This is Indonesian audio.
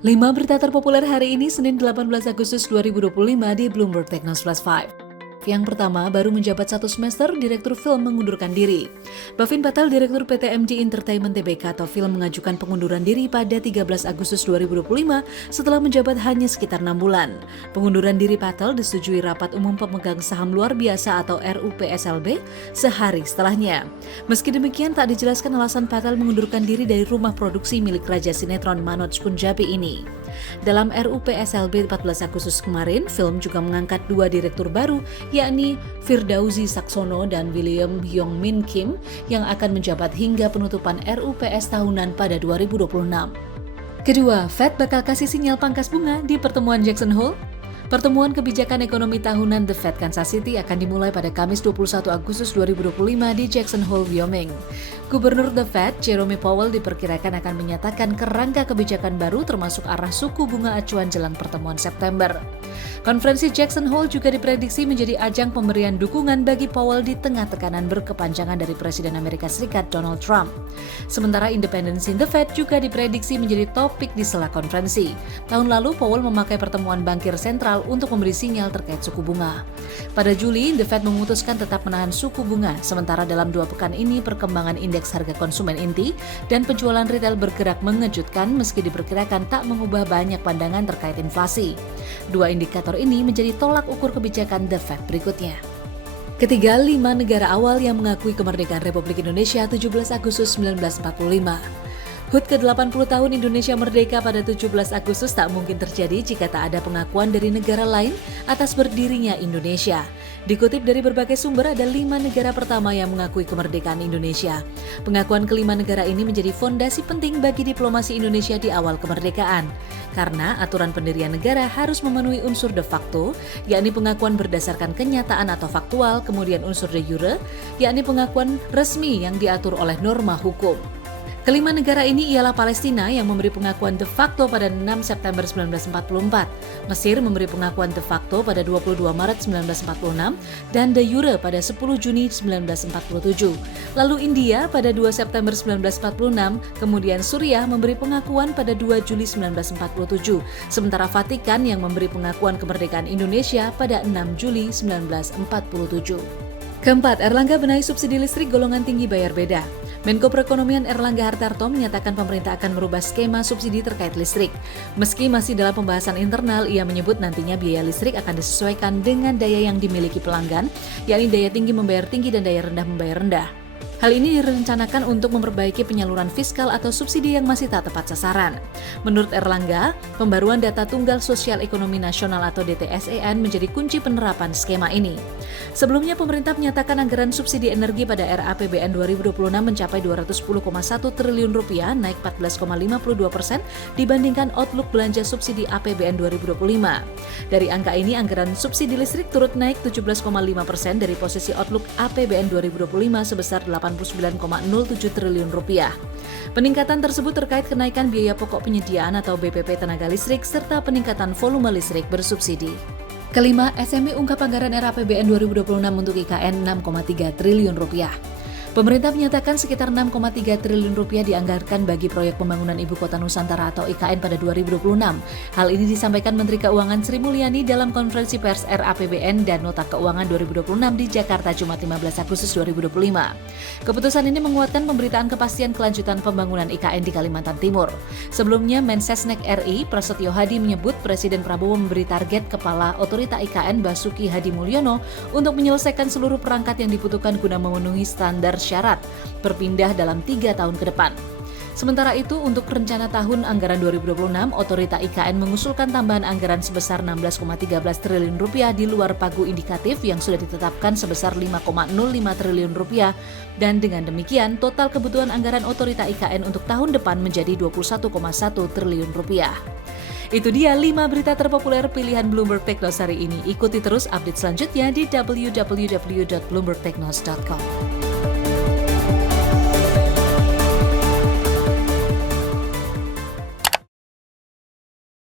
5 berita terpopuler hari ini Senin 18 Agustus 2025 di Bloomberg Technos Plus 5. Yang pertama, baru menjabat 1 semester, Direktur Film mengundurkan diri. Bavin Patel, Direktur PT MG Entertainment Tbk atau Film mengajukan pengunduran diri pada 13 Agustus 2025 setelah menjabat hanya sekitar 6 bulan. Pengunduran diri Patel disetujui Rapat Umum Pemegang Saham Luar Biasa atau RUPSLB sehari setelahnya. Meski demikian, tak dijelaskan alasan Patel mengundurkan diri dari rumah produksi milik Raja Sinetron Manoj Punjabi ini. Dalam RUPSLB 14 Agustus kemarin, film juga mengangkat 2 direktur baru, yakni Firdausi Saksono dan William Yong Min Kim yang akan menjabat hingga penutupan RUPS tahunan pada 2026. Kedua, Fed bakal kasih sinyal pangkas bunga di pertemuan Jackson Hole. Pertemuan kebijakan ekonomi tahunan The Fed Kansas City akan dimulai pada Kamis 21 Agustus 2025 di Jackson Hole, Wyoming. Gubernur The Fed, Jerome Powell diperkirakan akan menyatakan kerangka kebijakan baru termasuk arah suku bunga acuan jelang pertemuan September. Konferensi Jackson Hole juga diprediksi menjadi ajang pemberian dukungan bagi Powell di tengah tekanan berkepanjangan dari Presiden Amerika Serikat Donald Trump. Sementara independensi The Fed juga diprediksi menjadi topik di sela konferensi. Tahun lalu Powell memakai pertemuan bankir sentral untuk memberi sinyal terkait suku bunga. Pada Juli, The Fed memutuskan tetap menahan suku bunga, sementara dalam 2 pekan ini perkembangan indeks harga konsumen inti dan penjualan retail bergerak mengejutkan meski diperkirakan tak mengubah banyak pandangan terkait inflasi. 2 indikator ini menjadi tolak ukur kebijakan The Fed berikutnya. Ketiga, 5 negara awal yang mengakui kemerdekaan Republik Indonesia 17 Agustus 1945. HUT ke-80 tahun Indonesia merdeka pada 17 Agustus tak mungkin terjadi jika tak ada pengakuan dari negara lain atas berdirinya Indonesia. Dikutip dari berbagai sumber, ada 5 negara pertama yang mengakui kemerdekaan Indonesia. Pengakuan kelima negara ini menjadi fondasi penting bagi diplomasi Indonesia di awal kemerdekaan. Karena aturan pendirian negara harus memenuhi unsur de facto, yakni pengakuan berdasarkan kenyataan atau faktual, kemudian unsur de jure, yakni pengakuan resmi yang diatur oleh norma hukum. Kelima negara ini ialah Palestina yang memberi pengakuan de facto pada 6 September 1944, Mesir memberi pengakuan de facto pada 22 Maret 1946, dan de jure pada 10 Juni 1947. Lalu India pada 2 September 1946, kemudian Suriah memberi pengakuan pada 2 Juli 1947, sementara Vatikan yang memberi pengakuan kemerdekaan Indonesia pada 6 Juli 1947. Keempat, Erlangga benahi subsidi listrik golongan tinggi bayar beda. Menko Perekonomian Erlangga Hartarto menyatakan pemerintah akan merubah skema subsidi terkait listrik. Meski masih dalam pembahasan internal, ia menyebut nantinya biaya listrik akan disesuaikan dengan daya yang dimiliki pelanggan, yakni daya tinggi membayar tinggi dan daya rendah membayar rendah. Hal ini direncanakan untuk memperbaiki penyaluran fiskal atau subsidi yang masih tak tepat sasaran. Menurut Erlangga, pembaruan data Tunggal Sosial Ekonomi Nasional atau DTSEN menjadi kunci penerapan skema ini. Sebelumnya, pemerintah menyatakan anggaran subsidi energi pada RAPBN 2026 mencapai Rp210,1 triliun, naik 14,52% dibandingkan outlook belanja subsidi APBN 2025. Dari angka ini, anggaran subsidi listrik turut naik 17,5% dari posisi outlook APBN 2025 sebesar Rp89,07 triliun. Peningkatan tersebut terkait kenaikan biaya pokok penyediaan atau BPP tenaga listrik serta peningkatan volume listrik bersubsidi. Kelima, SME ungkap anggaran RAPBN 2026 untuk IKN Rp6,3 triliun. Pemerintah menyatakan sekitar Rp6,3 triliun dianggarkan bagi proyek pembangunan Ibu Kota Nusantara atau IKN pada 2026. Hal ini disampaikan Menteri Keuangan Sri Mulyani dalam konferensi pers RAPBN dan Nota Keuangan 2026 di Jakarta Jumat 15 Agustus 2025. Keputusan ini menguatkan pemberitaan kepastian kelanjutan pembangunan IKN di Kalimantan Timur. Sebelumnya, Mensesnek RI Prasetyo Hadi menyebut Presiden Prabowo memberi target Kepala Otorita IKN Basuki Hadi Mulyono untuk menyelesaikan seluruh perangkat yang dibutuhkan guna memenuhi standar syarat berpindah dalam 3 tahun ke depan. Sementara itu, untuk rencana tahun anggaran 2026, Otorita IKN mengusulkan tambahan anggaran sebesar Rp16,13 triliun di luar pagu indikatif yang sudah ditetapkan sebesar Rp5,05 triliun, dan dengan demikian total kebutuhan anggaran Otorita IKN untuk tahun depan menjadi Rp21,1 triliun. Itu dia 5 berita terpopuler pilihan Bloomberg Technos hari ini. Ikuti terus update selanjutnya di www.bloombergtechnos.com.